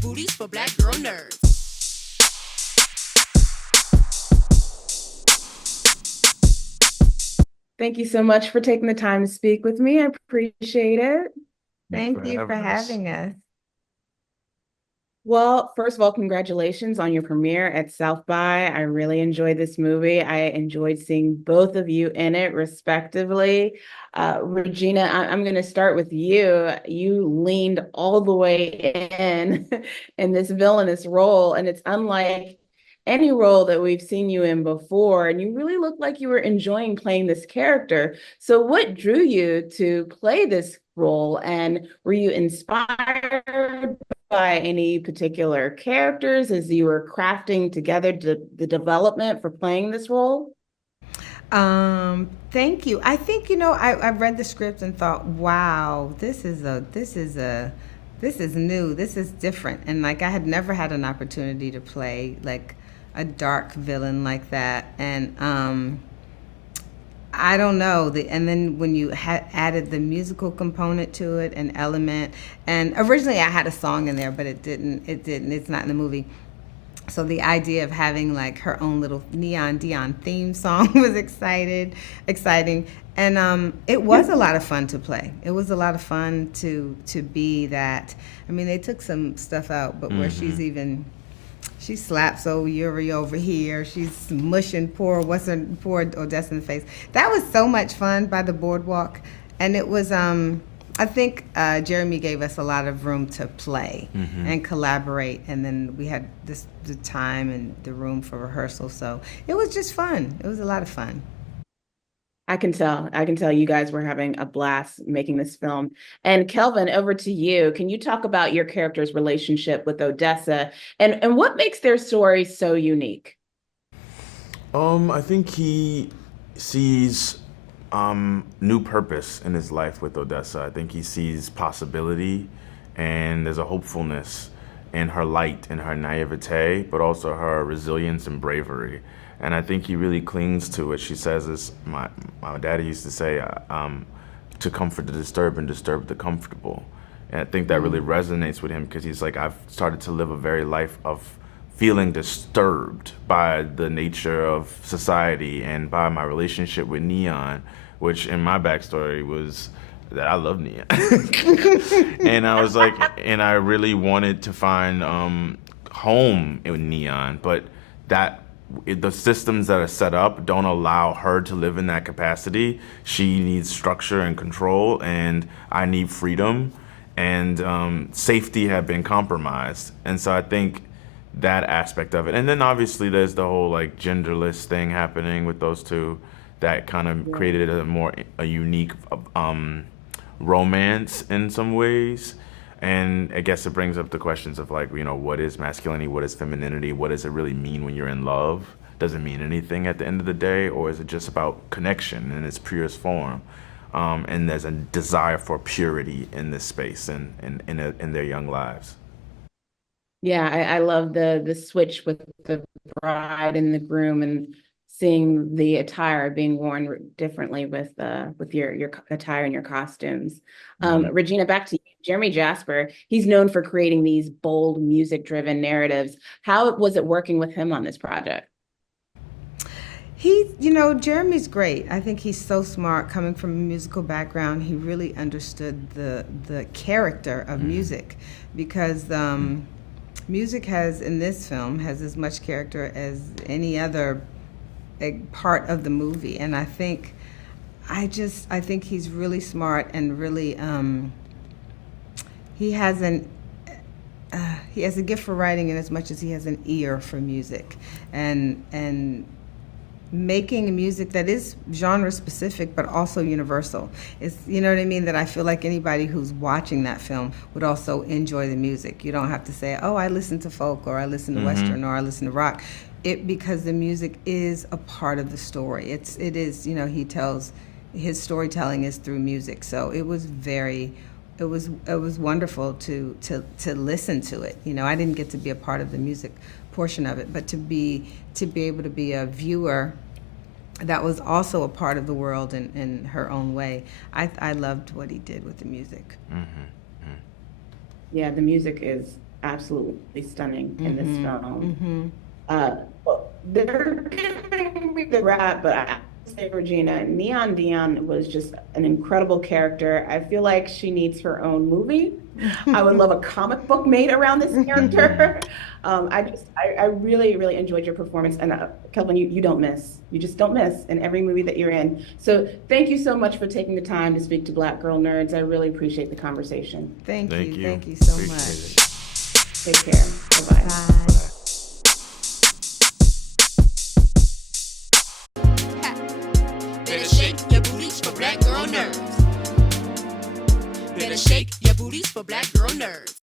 booties for black girl nerds. Thank you so much for taking the time to speak with me. I appreciate it. Thanks for Thank you for having us. having us. Well, first of all, congratulations on your premiere at South by. I really enjoyed this movie. I enjoyed seeing both of you in it, respectively. Regina, I'm going to start with you. You leaned all the way in in this villainous role, and it's unlike any role that we've seen you in before. And you really looked like you were enjoying playing this character. So, what drew you to play this role, and were you inspired by any particular characters as you were crafting together the development for playing this role? Thank you. I think, I read the script and thought, wow, this is new. This is different. And like, I had never had an opportunity to play like a dark villain like that. And, I don't know. And then when you added the musical component to it, an element, and originally I had a song in there, but it didn't. It didn't. It's not in the movie. So the idea of having like her own little Neon Dion theme song was exciting, and it was a lot of fun to play. It was a lot of fun to be that. I mean, they took some stuff out, but where she slaps old Yuri over here. She's mushing poor Odessa in the face. That was so much fun by the boardwalk, and it was. I think Jeremy gave us a lot of room to play and collaborate, and then we had the time and the room for rehearsal. So it was just fun. It was a lot of fun. I can tell. I can tell you guys were having a blast making this film. And Kelvin, over to you. Can you talk about your character's relationship with Odessa and what makes their story so unique? I think he sees new purpose in his life with Odessa. I think he sees possibility, and there's a hopefulness in her light, in her naivete, but also her resilience and bravery. And I think he really clings to it. She says this, my daddy used to say, to comfort the disturbed and disturb the comfortable. And I think that really resonates with him because he's like, I've started to live a very life of feeling disturbed by the nature of society and by my relationship with Neon, which in my backstory was that I love Neon. And I was like, and I really wanted to find home in Neon, but the systems that are set up don't allow her to live in that capacity. She needs structure and control, and I need freedom, and safety have been compromised. And so I think that aspect of it. And then obviously there's the whole like genderless thing happening with those two that kind of created a unique romance in some ways. And I guess it brings up the questions of like, what is masculinity? What is femininity? What does it really mean when you're in love? Does it mean anything at the end of the day? Or is it just about connection in its purest form? And there's a desire for purity in this space and in their young lives. Yeah, I love the switch with the bride and the groom and seeing the attire being worn differently with your attire and your costumes. Mhm. Regina, back to you. Jeremy Jasper, he's known for creating these bold music-driven narratives. How was it working with him on this project? Jeremy's great. I think he's so smart coming from a musical background. He really understood the character of music because music in this film has as much character as any other part of the movie. And I think he's really smart and really, he has he has a gift for writing in as much as he has an ear for music and making music that is genre specific but also universal. It's, you know what I mean, that I feel like anybody who's watching that film would also enjoy the music. You don't have to say, oh, I listen to folk or I listen to Western or I listen to rock. Because the music is a part of the story. It is, he tells his storytelling is through music. So it was wonderful to listen to it. I didn't get to be a part of the music portion of it, but to be able to be a viewer that was also a part of the world in her own way. I loved what he did with the music. Yeah, the music is absolutely stunning in this film. Well, they're giving me the rap, but I have to say, Regina, Neon Dion was just an incredible character. I feel like she needs her own movie. I would love a comic book made around this character. I really, really enjoyed your performance. And Kelvin, you don't miss. You just don't miss in every movie that you're in. So thank you so much for taking the time to speak to Black Girl Nerds. I really appreciate the conversation. Thank Thank you. you. Thank you so Appreciate much. it. Take care. Bye-bye. Bye. Better shake your booties for Black Girl Nerds. Better shake your booties for Black Girl Nerds.